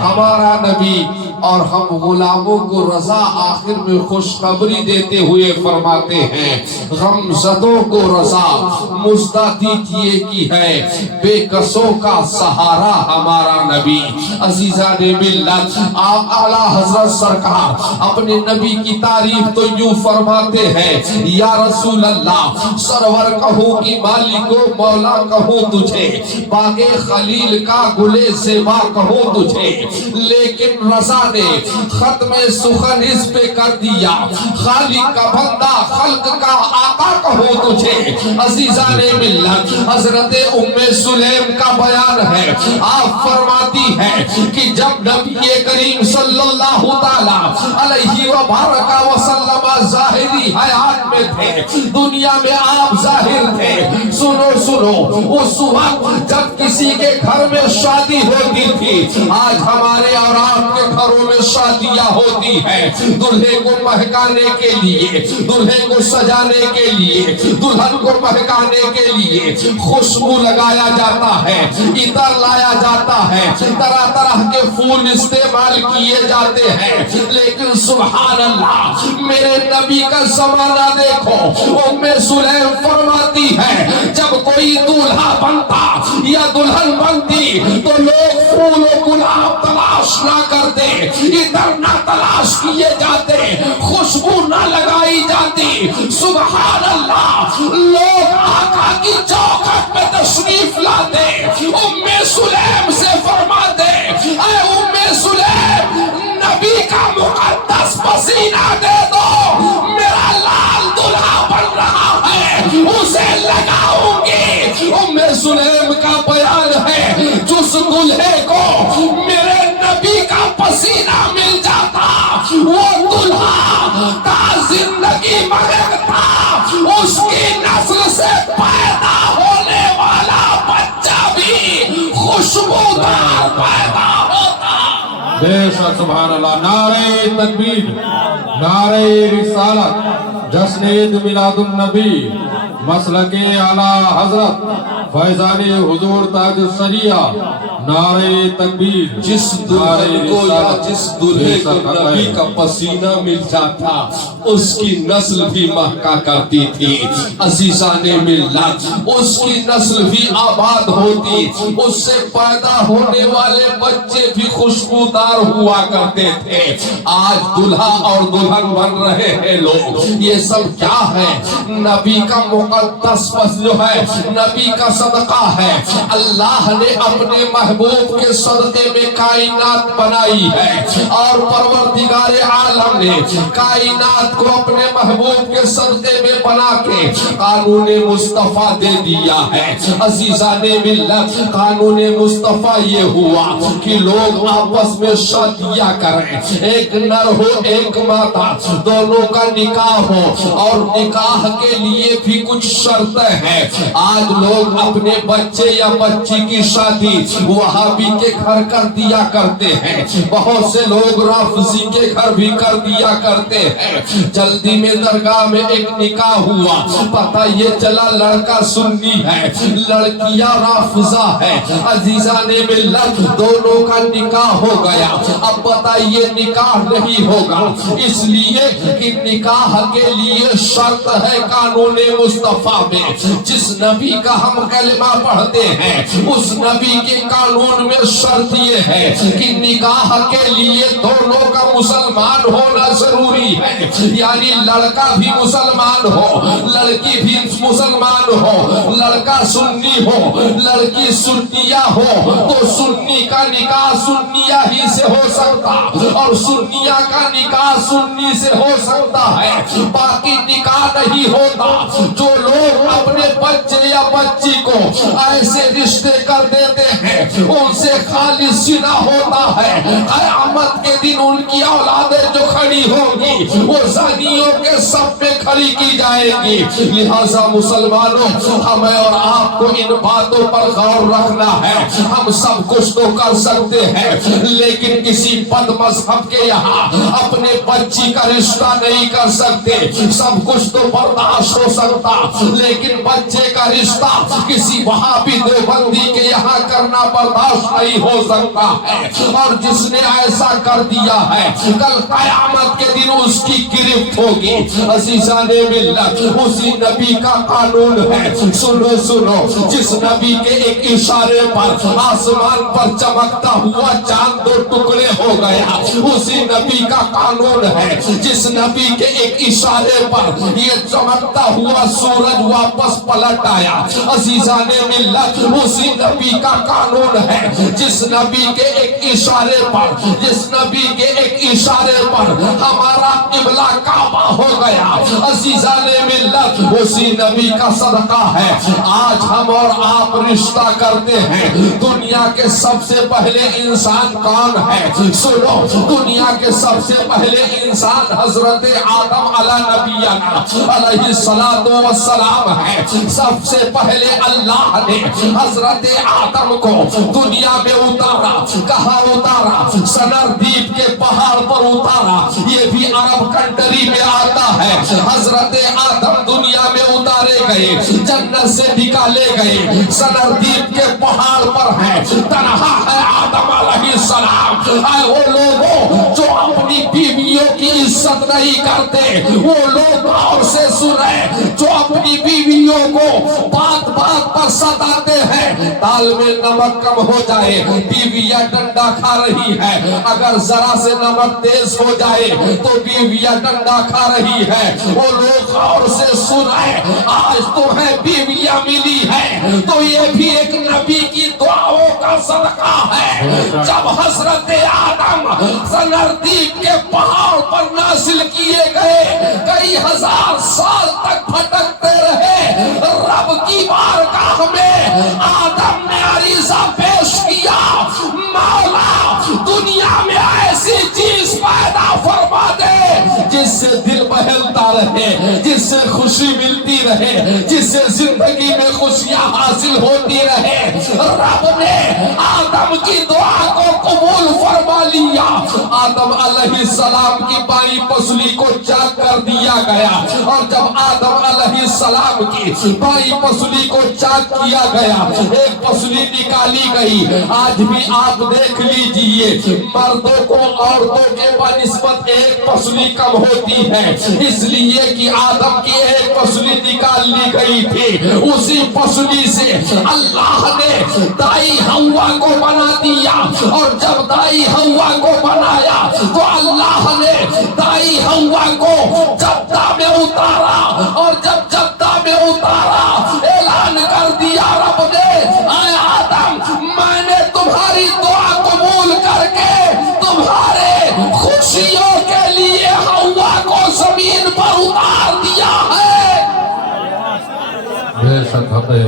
ہمارا نبی، اور ہم غلاموں کو رضا آخر میں خوشخبری دیتے ہوئے فرماتے ہیں غم زدوں کو رضا مژدہ دیجیے کی ہے بے کسوں کا سہارا ہمارا نبی۔ عزیزان ملت، آپ اعلیٰ حضرت سرکار اپنے نبی کی تعریف تو یوں فرماتے ہیں یا رسول اللہ، سرور کہوں کی مالک و مولا کہوں تجھے، باغ خلیل کا گلے زیبا کہوں تجھے، لیکن رضا نے ختم سخن اس پہ کر دیا، خالق کا بندہ خلق کا آقا کہوں تجھے۔ عزیزان ملت، حضرت ام سلیم کا بیان ہے، آپ فرماتی ہے کہ جب نبی کریم صلی اللہ تعالی علیہ وبارک وسلم ظاہری حیات میں تھے، دنیا میں آپ ظاہر تھے، سنو اس وقت جب کسی کے گھر میں شادی ہوتی تھی، آج ہمارے اور آپ کے گھروں میں شادیاں ہوتی ہیں، دلہے کو مہکانے کے لیے، دلہے کو سجانے کے لیے، دلہن کو مہکانے کے لیے خوشبو لگایا جاتا ہے، عطر لایا جاتا ہے، طرح طرح کے پھول استعمال کیے جاتے ہیں، لیکن سبحان اللہ میرے نبی کا زمانہ دیکھو، ام سلیم فرماتی ہے جب کوئی دولہا بنتا یا دلہن بنتی تو لوگ پھول و گلاب تلاش نہ کرتے، عطر نہ تلاش کیے جاتے، خوشبو نہ لگائی جاتی، سبحان اللہ لوگ آقا کی چوکھٹ میں تشریف لاتے، ام سلیم سے فرماتے اے ام سلیم نبی کا مقدس پسینہ دے دو، میرا لال دلہا بن رہا ہے اسے لگاؤں گی۔ ام سلیم کا بیان ہے جس دلہے کو میرے نبی کا پسینہ مل جاتا وہ دلہا کا زندگی مہکتا، اس کی نسل سے پیدا ہونے والا بچہ بھی خوشبودار پیدا ہوتا۔ بے شک سبحان اللہ، نعرہ تکبیر، نعرہ رسالت، جشن عید میلاد النبی، مسلک اعلیٰ حضرت فیضان حضور تاج الشریعہ، نعرہ تکبیر۔ جس دلہن کو یا جس دلہے کو نبی کا پسینہ مل جاتا اس کی نسل بھی مہکا کرتی تھی۔ عزیزان ملت، اس کی نسل بھی آباد ہوتی، اس سے پیدا ہونے والے بچے بھی خوشبودار ہوا کرتے تھے۔ آج دلہا اور دلہن بن رہے ہیں لوگ، یہ سب کیا ہے؟ نبی کا مقدس پس جو ہے، نبی کا صدقہ ہے۔ اللہ نے اپنے محبوب کے صدقے میں کائنات بنائی ہے، اور پروردگار عالم نے کائنات کو اپنے محبوب کے صدقے میں بنا کے قانون مصطفیٰ دے دیا ہے۔ عزیزان ملت، قانون مصطفیٰ یہ ہوا کہ لوگ آپس میں شادیاں کریں، ایک نر ہو ایک مادہ، دونوں کا نکاح ہو، اور نکاح کے لیے بھی کچھ شرطیں ہیں۔ آج لوگ اپنے بچے یا بچی کی شادی وہابی کے گھر کر دیا کرتے ہیں، بہت سے لوگ رافضی کے گھر بھی کر دیا کرتے ہیں۔ جلدی میں درگاہ میں ایک نکاح ہوا، پتہ یہ چلا لڑکا سنی ہے لڑکیاں رافضہ ہے۔ عزیزان ملت، دونوں کا نکاح ہو گیا، اب بتائیے نکاح نہیں ہوگا، اس لیے کہ نکاح کے لیے شرط ہے قانون مصطفیٰ میں۔ جس نبی کا ہم کلمہ پڑھتے ہیں اس نبی کے قانون میں شرط یہ ہے کہ نکاح کے لیے دونوں کا مسلمان ہونا ضروری ہے، یعنی لڑکا بھی مسلمان ہو، لڑکی بھی مسلمان ہو، لڑکا سنی ہو، لڑکی سنیہ ہو، تو سنی کا نکاح سنیہ ہی سے ہو سکتا، اور سنیہ کا نکاح سنی سے ہو سکتا ہے، باقی نکاح نہیں ہوتا۔ جو لوگ اپنے بچے یا بچی کو ایسے رشتے کر دیتے ہیں ان سے خالص زنا ہوتا ہے، قیامت کے دن ان کی اولادیں جو کھڑی ہوں گی وہ زانیوں کے سب پہ کھڑی کی جائے گی۔ لہذا مسلمانوں، ہمیں اور آپ کو ان باتوں پر غور رکھنا ہے۔ ہم سب کچھ تو کر سکتے ہیں لیکن کسی بد مذہب کے یہاں اپنے بچی کا رشتہ نہیں کر سکتے۔ سب کچھ تو برداشت ہو سکتا لیکن بچے کا رشتہ کسی وہابی دیوبندی کے یہاں کرنا برداشت نہیں ہو سکتا ہے، اور جس نے ایسا کر دیا ہے کل قیامت کے دن اس کی گرفت ہوگی۔ عزیزان ملت، اسی نبی کا قانون ہے، سنو سنو، جس نبی کے ایک اشارے پر آسمان پر چمکتا ہوا چاند دو ٹکڑے ہو گیا، اسی نبی کا قانون ہے، جس نبی کے ایک اشارے پر یہ چمکتا ہوا سورج واپس پلٹ آیا۔ عزیزان ملت، اسی نبی کا قانون ہے، جس نبی کے ایک اشارے پر، جس نبی کے ایک اشارے پر ہمارا قبلہ کعبہ ہو گیا۔ عزیزان ملت، اسی نبی کا صدقہ ہے آج ہم اور آپ رشتہ کرتے ہیں۔ دنیا کے سب سے پہلے انسان کون ہے؟ سنو، دنیا کے سب سے پہلے انسان حضرت آدم علیہ نبینا علیہ السلام ہے۔ سب سے پہلے اللہ نے حضرت آدم کو دنیا میں اتارا۔ کہاں اتارا؟ سنردیپ کے پہاڑ پر اتارا، یہ بھی عرب کنٹری میں آتا ہے۔ حضرت آدم دنیا میں اتارے گئے، جنت سے نکالے گئے، سنردیپ کے پہاڑ پر ہے، تنہا ہے آدم علیہ السلام۔ اے وہ لوگوں جو اپنی بیویوں کی عزت نہیں کرتے، وہ لوگ غور سے سنیں، جو اپنی بیویوں کو بات بات پر ستاتے ہیں۔ دال میں نمک کم ہو جائے، بیویاں ڈنڈا کھا رہی ہے، اگر ذرا سے نمک تیز ہو جائے تو بیویاں ڈنڈا کھا رہی ہے۔ وہ لوگ غور سے سنیں، آج تمہیں بیویاں ملی ہے تو یہ بھی ایک نبی کی دعاؤں کا صدقہ ہے۔ جب حضرت آدم سنردیپ کے پہاڑ پر نازل کیے گئے، کئی ہزار سال تک بھٹکتے رہے، رب کی بارگاہ میں آدم نے عریضہ پیش کیا، مولا دنیا میں ایسی چیز پیدا فرما دے جس سے دل بہلتا رہے، جس سے خوشی ملتی رہے، جس سے زندگی میں خوشیاں حاصل ہوتی رہے۔ رب نے آدم کی دعا کو قبول فرما لیا۔ آدم علیہ السلام کی بائیں پسلی کو چاک کر دیا گیا، اور جب آدم علیہ السلام کی بائیں پسلی کو چاک کیا گیا، ایک پسلی نکالی گئی۔ آج بھی آپ دیکھ لیجئے، مردوں کو عورتوں کے بنسبت ایک پسلی کم ہوتی ہے، اس لیے کہ آدم کی ایک پسلی نکال لی گئی تھی۔ اسی پسلی سے اللہ نے دائی حوا کو بنا دیا، اور جب دائی حوا کو بنایا تو اللہ نے دائی حوا کو جدہ میں اتارا، اور جب جدہ میں اتارا اعلان کر دیا رب نے، اے آدم میں نے تمہاری دعا قبول کر کے تمہارے خوشیوں کے لیے حوا کو زمین پر اتار دیا ہے۔ بے شک حق ہے،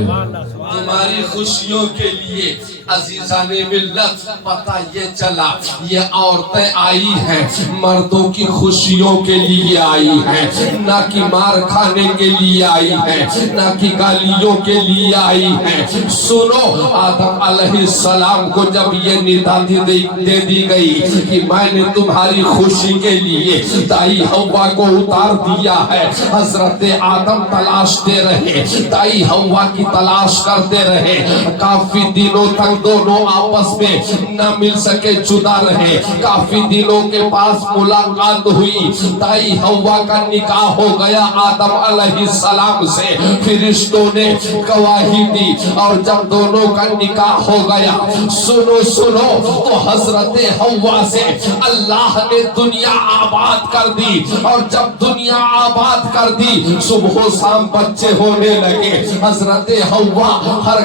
تمہاری خوشیوں کے لیے۔ عزیزان ملت، پتہ یہ چلا یہ عورتیں آئی ہیں مردوں کی خوشیوں کے لیے آئی ہیں، نہ کہ مار کھانے کے لیے آئی ہیں، نہ کہ گالیوں کے لیے آئی ہیں۔ سنو، آدم علیہ السلام کو جب یہ ندا دے دی گئی کہ میں نے تمہاری خوشی کے لیے دائی حوا کو اتار دیا ہے، حضرت آدم تلاشتے رہے، دائی حوا کی تلاش کرتے رہے، کافی دنوں تک دونوں آپس میں نہ مل سکے، جدا رہے۔ کافی دنوں کے پاس ملاقات ہوئی، دائی حوا کا نکاح ہو گیا آدم علیہ السلام سے، فرشتوں نے گواہی دی، اور جب دونوں کا نکاح ہو گیا، سنو سنو، تو حضرت حوا سے اللہ نے دنیا آباد کر دی، اور جب دنیا آباد کر دی صبح و شام بچے ہونے لگے۔ حضرت حوا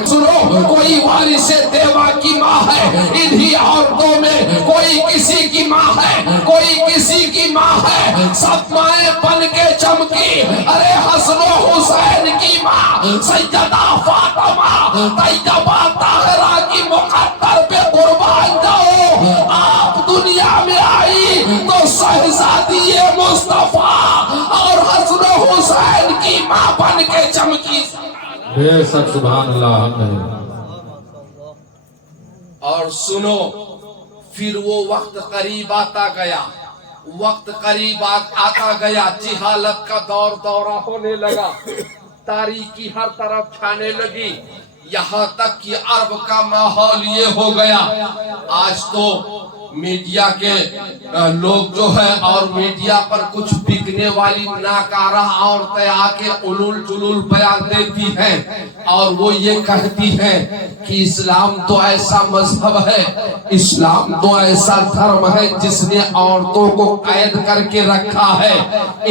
سنو، کوئی وارث دیوا کی ماں ہے، انہی عورتوں میں کوئی کسی کی ماں ہے، کوئی کسی کی ماں ہے، سب مائیں بن کے چمکی۔ ارے حسن و حسین کی ماں سیدہ فاطمہ طیبہ طاہرہ کی مقدر پہ قربان جاؤ۔ آپ دنیا میں آئی تو شہزادی مصطفیٰ اور حسن و حسین کی ماں بن کے چمکی۔ بے شک سبحان اللہ حق ہے۔ اور سنو، پھر وہ وقت قریب آتا گیا، وقت قریب آتا گیا، جہالت کا دورہ ہونے لگا، تاریکی ہر طرف چھانے لگی، یہاں تک کہ عرب کا ماحول یہ ہو گیا، آج تو میڈیا کے لوگ جو ہے اور میڈیا پر کچھ بکنے والی ناکارہ عورتیں آ کے علول جلول بیان دیتی ہیں اور وہ یہ کہتی ہیں کہ اسلام تو ایسا مذہب ہے، اسلام تو ایسا دھرم ہے جس نے عورتوں کو قید کر کے رکھا ہے،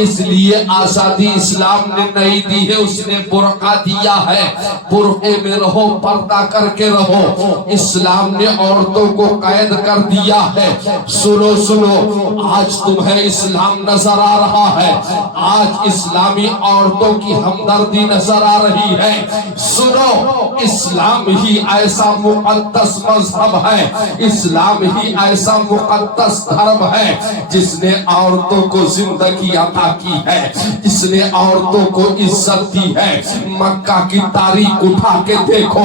اس لیے آزادی اسلام نے نہیں دی ہے، اس نے برقع دیا ہے، برقعے میں رہو، پردہ کر کے رہو، اسلام نے عورتوں کو قید کر دیا ہے۔ سنو سنو، آج تمہیں اسلام نظر آ رہا ہے، آج اسلامی عورتوں کی ہمدردی نظر آ رہی ہے۔ سنو، اسلام ہی ایسا مقدس مذہب ہے، اسلام ہی ایسا مقدس دھرم ہے جس نے عورتوں کو زندگی عطا کی ہے، جس نے عورتوں کو عزت دی ہے۔ مکہ کی تاریخ اٹھا کے دیکھو،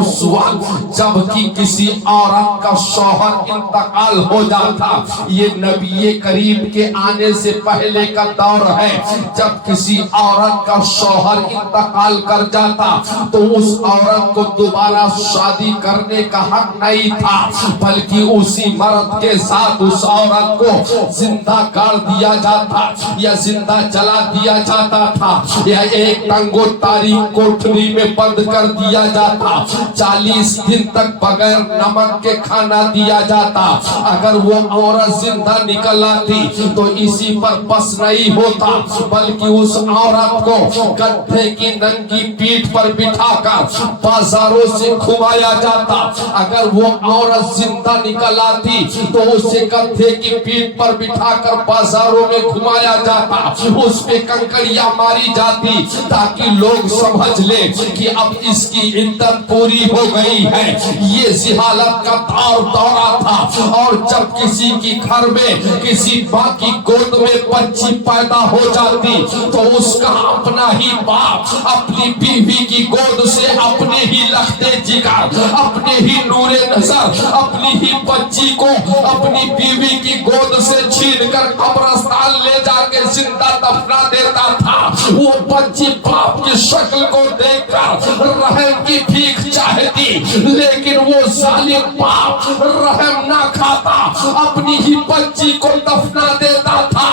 اس وقت جب کہ کسی عورت کا شوہر انتقال ہو جاتا، یہ نبی کریم کے آنے سے پہلے کا دور ہے، جب کسی عورت کا شوہر انتقال کر جاتا تو اس عورت کو دوبارہ شادی کرنے کا حق نہیں تھا، بلکہ اسی مرد کے ساتھ اس عورت کو زندہ کر دیا جاتا یا زندہ جلا دیا جاتا تھا، یا ایک ٹنگو تاریخ کوٹھری میں بند کر دیا جاتا، 40 دن تک بغیر نمک کے کھانا دیا جاتا۔ اگر وہ عورت زندہ نکل آتی تو اسی پر بس نہیں ہوتا، بلکہ اس عورت کو گدھے کی ننگی پیٹھ پر بٹھا کر بازاروں سے گھمایا جاتا۔ اگر وہ عورت زندہ نکل آتی تو اسے گدھے کی پیٹھ پر بٹھا کر بازاروں میں گھمایا جاتا، اس پہ کنکریاں ماری جاتی تاکہ لوگ سمجھ لیں کہ اب اس کی عدت پوری ہو گئی ہے۔ یہ جہالت کا دورہ تھا، اور جب کسی کی گھر میں کسی ماں کی گود میں بچی پیدا ہو جاتی تو اس کا اپنا ہی باپ اپنی بیوی کی گود سے اپنے ہی لختے جگر، اپنے ہی نور نظر، اپنی ہی بچی کو اپنی بیوی کی گود سے چھین کر قبرستان لے جا کے زندہ دفنا دیتا تھا۔ وہ بچی باپ کی شکل کو دیکھ کر رحم کی بھیک چاہتی، لیکن وہ ظالم باپ رحم نہ کھاتا، اپنی ہی بچی کو دفنا دیتا تھا۔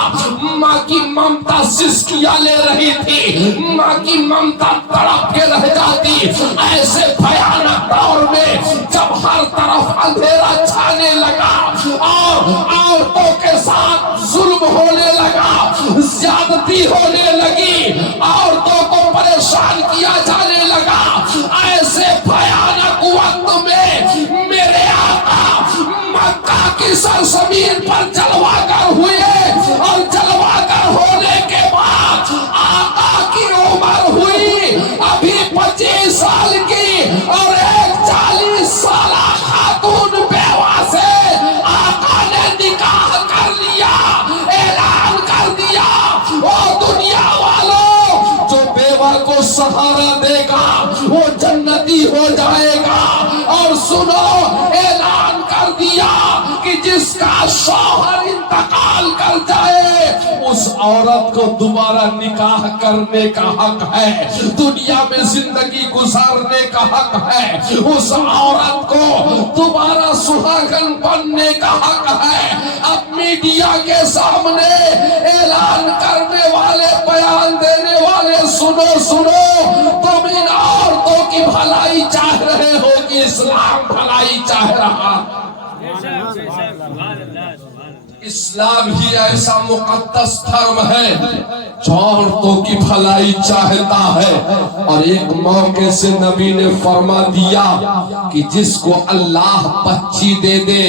ماں کی ممتا سسکیاں لے رہی تھی، ماں کی ممتا تڑپ کے رہ جاتی۔ ایسے بھیانک دور میں جب ہر طرف اندھیرا چھانے لگا اور عورتوں کے ساتھ ظلم ہونے لگا، زیادتی ہونے لگی، عورتوں کو پریشان کیا جانے لگا، ایسے بھیانک وقت میں میرے آقا مکہ کی سرزمین پر جلوہ گر ہوئے، اور جلوہ گر ہونے کے بعد آقا کی عمر ہوئی ابھی 25 سال کی، اور ایک 40 سالہ خاتون بیوہ سے آقا نے نکاح کر لیا، اعلان کر دیا۔ اور دنیا والوں، جو بیوہ کو سہارا دے گا وہ جنتی ہو جائے گا۔ اور سنو، اعلان کر دیا کہ جس کا شوہر انتقال کر جائے اس عورت کو دوبارہ نکاح کرنے کا حق ہے، دنیا میں زندگی گزارنے کا حق ہے، اس عورت کو دوبارہ سہاگن بننے کا حق ہے۔ اب میڈیا کے سامنے اعلان کرنے والے، بیان دینے والے، سنو سنو، تم ان عورتوں کی بھلائی چاہ رہے ہو کہ اسلام بھلائی چاہ رہا؟ اسلام ہی ایسا مقدس دھرم ہے جو عورتوں کی بھلائی چاہتا ہے۔ اور ایک موقع سے نبی نے فرما دیا کہ جس کو اللہ بچی دے دے،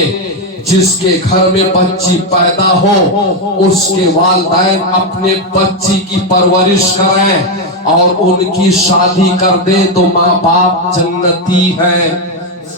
جس کے گھر میں بچی پیدا ہو، اس کے والدین اپنے بچی کی پرورش کریں اور ان کی شادی کر دیں تو ماں باپ جنتی ہیں۔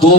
2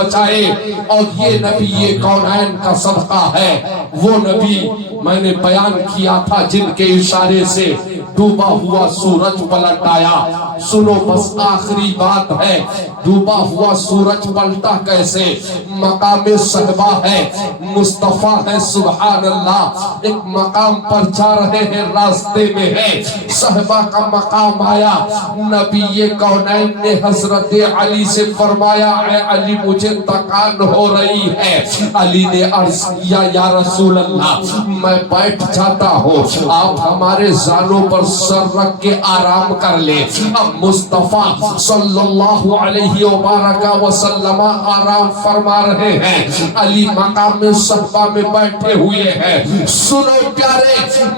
بچائے. اور یہ نبی یہ کونین کا صدقہ ہے. وہ نبی میں نے بیان کیا تھا جن کے اشارے سے ڈوبا ہوا سورج پلٹ آیا. سنو بس آخری بات ہے. ڈوبا ہوا سورج پلٹا کیسے؟ مقام صحبہ ہے، مصطفیٰ ہے، سبحان اللہ. ایک مقام پر جا رہے ہیں، راستے میں ہے، صحبہ کا مقام آیا. نبی کونین نے حضرت علی سے فرمایا اے علی مجھے تکان ہو رہی ہے. علی نے عرض کیا یا رسول اللہ میں بیٹھ جاتا ہوں، آپ ہمارے زانوں پر سر رکھ کے آرام کر لیں. اب مصطفیٰ صلی اللہ علیہ وبارک وسلم آرام فرما رہے ہیں، علی مقام صحبہ میں بیٹھے ہوئے ہیں. سنو پیارے،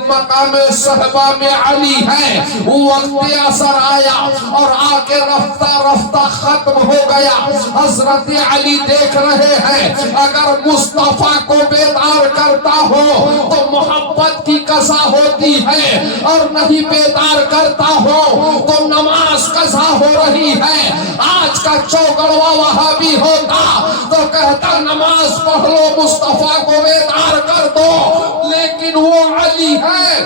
مقام صحبہ میں علی ہے. وقت اثر آیا اور آ کے رفتہ رفتہ ختم ہو گیا. حضرت علی دیکھ رہے ہیں اگر مصطفیٰ کو بیدار کرتا ہو تو محبت کی قضا ہوتی ہے، اور نہیں بیدار کرتا ہو تو نماز قضا ہو رہی ہے. آج کا چوگڑوا وہابی ہوتا تو کہتا نماز پڑھ لو، مصطفیٰ کو بیدار کر دو. لیکن وہ علی ہے،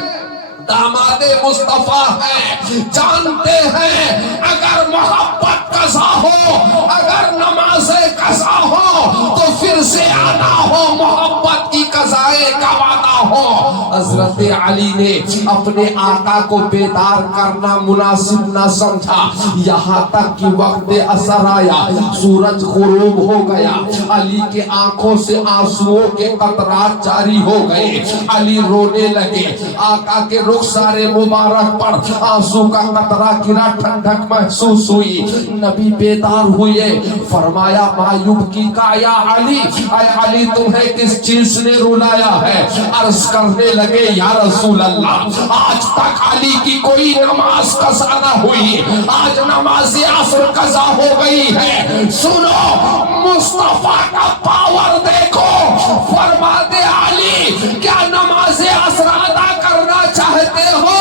داماد مصطفیٰ ہے، جانتے ہیں اگر محبت قضا ہو، اگر نماز قضا ہو تو پھر سے آنا ہو، محبت کی قضائے کا وعدہ ہو. حضرت علی نے اپنے آقا کو بیدار کرنا مناسب نہ سمجھا، یہاں تک کہ وقت اثر آیا، سورج غروب ہو گیا. علی کے آنکھوں سے آنسوؤں کے قطرات جاری ہو گئے. علی رونے لگے. آقا کے رخسار مبارک پر آنسو کا قطرہ گرا، ٹھنڈک محسوس ہوئی. نبی بیدار ہوئے، فرمایا معیوب کی کا یا علی، اے علی تمہیں کس چیز نے رلایا ہے؟ عرض کرنے لگے یا رسول اللہ آج تک علی کی کوئی نماز قضا نہ ہوئی، آج نماز عصر قضا ہو گئی ہے. سنو مصطفیٰ کا پاور دیکھو. فرماتے علی کیا نماز عصر ادا کرنا چاہتے ہو؟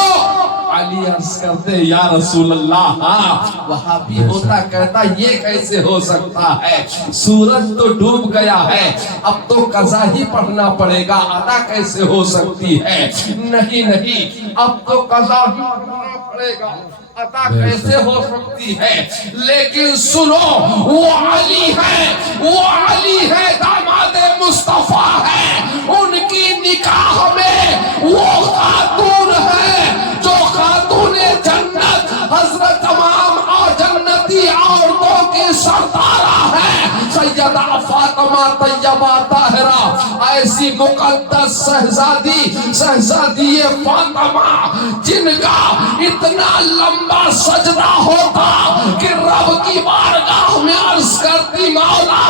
علی عرض کرتے یا رسول اللہ ہاں. وہابی ہوتا کہتا یہ کیسے ہو سکتا ہے، سورج تو ڈوب گیا ہے، اب تو قضا ہی پڑھنا پڑے گا، ادا کیسے ہو سکتی ہے؟ نہیں نہیں، اب تو قضا ہی پڑھنا پڑے گا، عطا کیسے ہو سکتی ہے؟ لیکن سنو وہ علی ہے، وہ علی ہے، داماد مصطفیٰ ہے. ان کی نکاح میں وہ خاتون ہے جو خاتون جنت، حضرت تمام جنتی عورتوں کی سردارہ ہے، سیدہ فاطمہ طیبہ طاہرہ. ایسی مقدس شہزادی فاطمہ جن کا اتنا لمبا سجدہ ہوتا کہ رب کی بارگاہ میں عرض کرتی مولا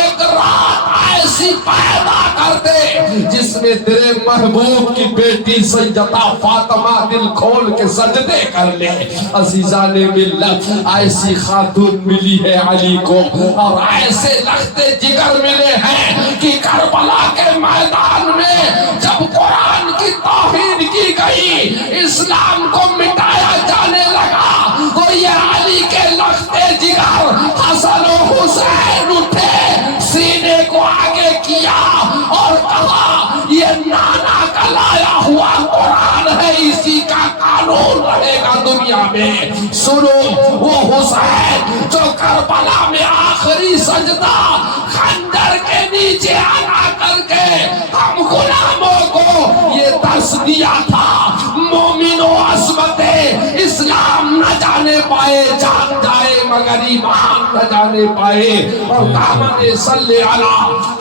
ایک رات ایسی پیدا کر دے جس میں تیرے محبوب کی بیٹی سیدہ فاطمہ دل کھول کے سجدے کر لے. عزیزان ملت ایسی خاتون ملی ہے علی کو، اور ایسے لختے جگر ملے ہیں کہ کربلا کے میدان میں جب قرآن کی توہین کی گئی، اسلام کو مٹایا جانے لگا، تو یہ علی کے لختے جگر حسن و حسین اٹھے، سینے کو آگے کیا اور کہا یہ نانا کا لایا ہوا قرآن ہے، اسی کا قانون رہے گا دنیا میں. سنو وہ حسین جو کربلا میں آخری سجدہ خنجر کے نیچے آنا کر کے ہم غلاموں کو یہ درس دیا تھا، مومن و عصمت اسلام نہ جانے پائے، جان جائے مگر ایمان نہ جانے پائے. اور دامن صلی علی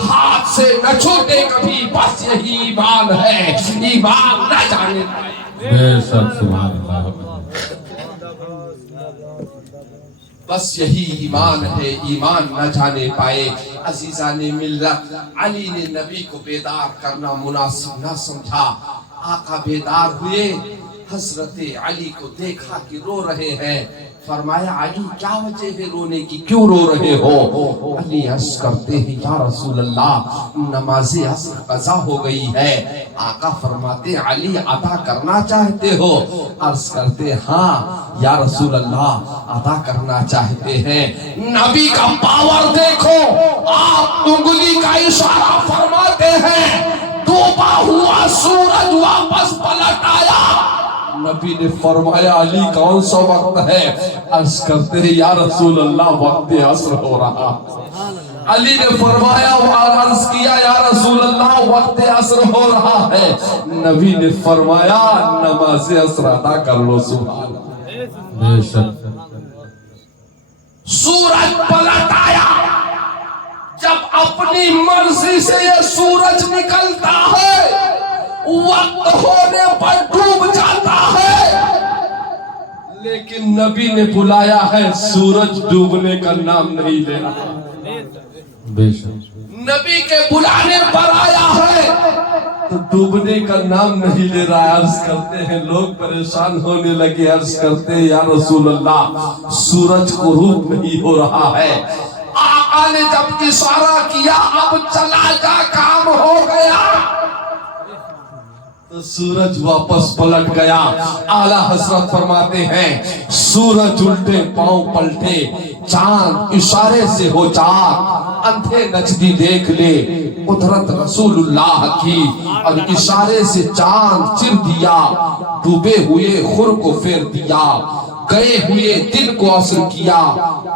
ہاتھ سے نہ چھوٹے کبھی، بس یہی ایمان ہے، ایمان نہ جانے پائے. بے شک سبحان اللہ. بس یہی ایمان ہے، ایمان نہ جانے پائے. عزیزان ملت علی نے نبی کو بیدار کرنا مناسب نہ سمجھا. آقا بیدار ہوئے، حضرت علی کو دیکھا کہ رو رہے ہیں، فرمایا علی کیا وجہ ہے رونے کی، کیوں رو رہے ہو؟ علی عرض کرتے ہیں یا رسول اللہ نماز عصر قضا ہو گئی ہے۔ آقا فرماتے ہیں علی ادا کرنا چاہتے ہو؟ عرض کرتے ہاں یا رسول اللہ ادا کرنا چاہتے ہیں۔ نبی کا پاور دیکھو، آپ انگلی کا اشارہ فرماتے ہیں، ڈوبا ہوا سورج واپس پلٹ آیا۔ نبی نے فرمایا علی کون سا وقت ہے؟ عرض کرتے ہیں یا رسول اللہ وقت عصر ہو رہا۔ علی نے فرمایا عرض کیا یا رسول اللہ وقت عصر ہو رہا ہے۔ نبی نے فرمایا نماز عصر ادا کر لو۔ سبحان اللہ، بے شک سورج پلٹ آیا۔ جب اپنی مرضی سے یہ سورج نکلتا ہے، وقت ہونے پر ڈوب جاتا ہے، لیکن نبی نے بلایا ہے سورج ڈوبنے کا نام نہیں لے رہا۔ بے شک نبی کے بلانے پر آیا ہے تو ڈوبنے کا نام نہیں لے رہا ہے۔ عرض کرتے ہیں لوگ پریشان ہونے لگے، عرض کرتے ہیں یا رسول اللہ سورج غروب نہیں ہو رہا ہے۔ آقا نے جب اشارہ کیا اب چلا جا کام ہو گیا، تو سورج واپس پلٹ گیا۔ اعلیٰ حضرت فرماتے ہیں سورج الٹے پاؤں پلٹے، چاند اشارے سے ہو چاک، اندھے نجدی دیکھ لے قدرت رسول اللہ کی، اور اشارے سے چاند چر دیا، ڈوبے ہوئے خور کو پھیر دیا، گئے ہوئے دن کو عصر کیا۔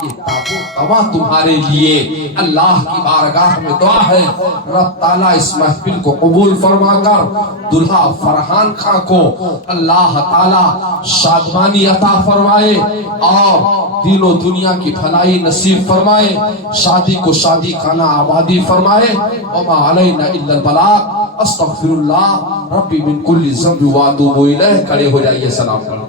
یہ تابوت توا تمہارے لیے اللہ کی بارگاہ میں دعا ہے، رب تعالیٰ اس محفل کو قبول فرما کر دلہا فرحان خان کو اللہ تعالیٰ شادمانی عطا فرمائے اور دین و دنیا کی بھلائی نصیب فرمائے، شادی کو شادی خانہ آبادی فرمائے۔ وما علینا الا البلاغ، استغفر اللہ ربی من کل ذنب واتوب الیہ۔ کھڑے ہو جائیے، سلام کرو۔